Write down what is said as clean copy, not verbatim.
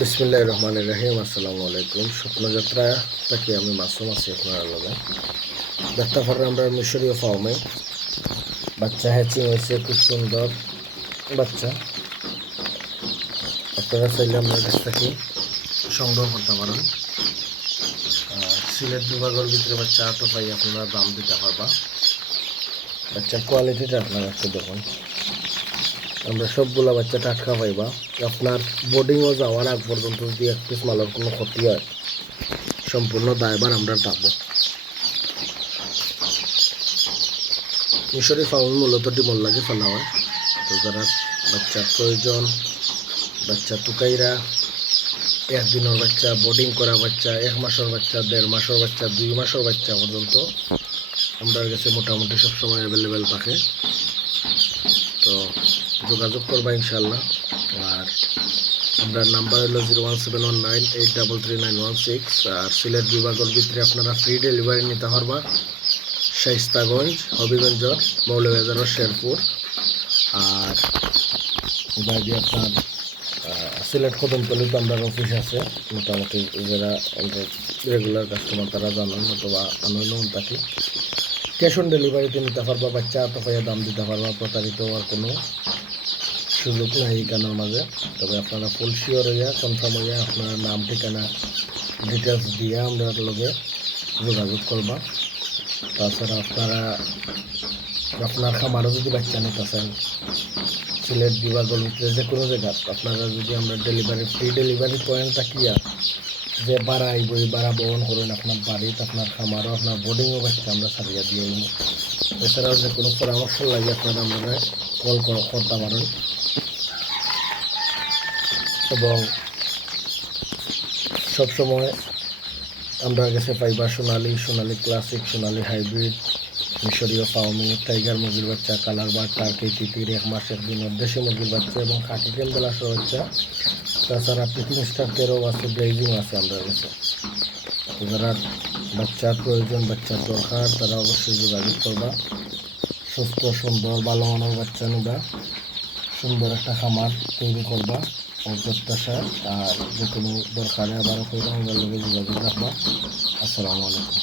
বিসমিল্লাহির রহমানির রহিম। আসসালামু আলাইকুম। স্বপ্নযাত্রা থেকে আমি মাসুম আছি আপনার লগে। দেখতে পারেন আমরা মিশরীয় ফার্মে বাচ্চা হ্যাচিং হয়েছে, খুব সুন্দর বাচ্চা। আপনারা চাইলে আপনার কাছ থেকে সংগ্রহ করতে পারেন। সিলেট বিভাগের ভিতরে বাচ্চা আটো পাই আপনারা দাম দিতে পারবা। বাচ্চার কোয়ালিটিটা আপনারা একটু দেখুন। আমরা সবগুলা বাচ্চা টাটকা পাইবা। আপনার বোর্ডিংও যাওয়ার আগ পর্যন্ত যদি এক পিস মালের কোনো ক্ষতি হয়, সম্পূর্ণ দায়ভার আমরা পাবো। মিশরি ফাউল মূলত ডিমল লাগে ফেলা হয়। তো যারা বাচ্চার প্রয়োজন, বাচ্চা টুকাইরা, একদিনের বাচ্চা, বোর্ডিং করা বাচ্চা, 1 মাসের বাচ্চা, 1.5 মাসের বাচ্চা, 2 মাসের বাচ্চা পর্যন্ত আমরা কাছে মোটামুটি সবসময় অ্যাভেলেবেল থাকে। তো যোগাযোগ করবা ইনশাল্লাহ। আর আমরা নাম্বার হলো 01719833916। আর সিলেট বিভাগের ভিতরে আপনারা ফ্রি ডেলিভারি নিতে পারবা। শাইস্তাগঞ্জ, হবিগঞ্জ, মৌলভীবাজার, শেরপুর। আর বাইরে আপনার সিলেট কদমতলিতে আমরা অফিস আছে। মোটামুটি যারা রেগুলার কাস্টমার তারা জানান, অথবা আনন্দ থাকি। ক্যাশ অন ডেলিভারিতে নিতে পারবা। বাচ্চা এত পাইয়া দাম দিতে পারবা। প্রতারিত হওয়ার কোনো সুযোগ নাই এখানের মাঝে। তবে আপনারা ফুল শিওর হইয়া, কনফার্ম হইয়া আপনার নাম, ঠিকানা, ডিটেলস দিয়ে আমরা লগে যোগাযোগ করবা। তাছাড়া আপনার খামারও যদি বাচ্চা নিতে চান, সিলেট বিভাগের ভিতরে যে কোনো জায়গা আপনারা যদি আমরা ফ্রি ডেলিভারি পয়েন্ট থাকিয়া যে ভাড়া আইব, এই ভাড়া বহন করেন আপনার বাড়িতে, আপনার খামারও, আপনার বোর্ডিংও বাচ্চা আমরা সারিয়া দিয়ে নিব। এছাড়াও যে কোনো পরামর্শ লাগে আপনারা আমরা কল করতে পারেন। এবং সবসময় আমরা কাছে পাইবা সোনালি ক্লাসিক, সোনালি হাইব্রিড, মিশরীয় ফাউমি, টাইগার মুরগির বাচ্চা, কালার বার্ড, টার্কি, তিতির, 1 মাস 1 দিনের দেশি মুরগির বাচ্চা এবং খাকি ক্যাম্বেল আসর বাচ্চা। তাছাড়া পিকিং স্টার তেরো আছে, ব্রেজিং আছে আমরা কাছে। যারা বাচ্চার প্রয়োজন, বাচ্চার দরকার, তারা অবশ্যই যোগাযোগ করবা। সুস্থ, সুন্দর, ভালো মানের বাচ্চা নিবা, সুন্দর একটা খামার তৈরি করবা ও প্রত্যাশা। আর যে কোনো দরকারে আবারও করে আমাদের লোকে যোগাযোগ রাখবা। আসসালামু আলাইকুম।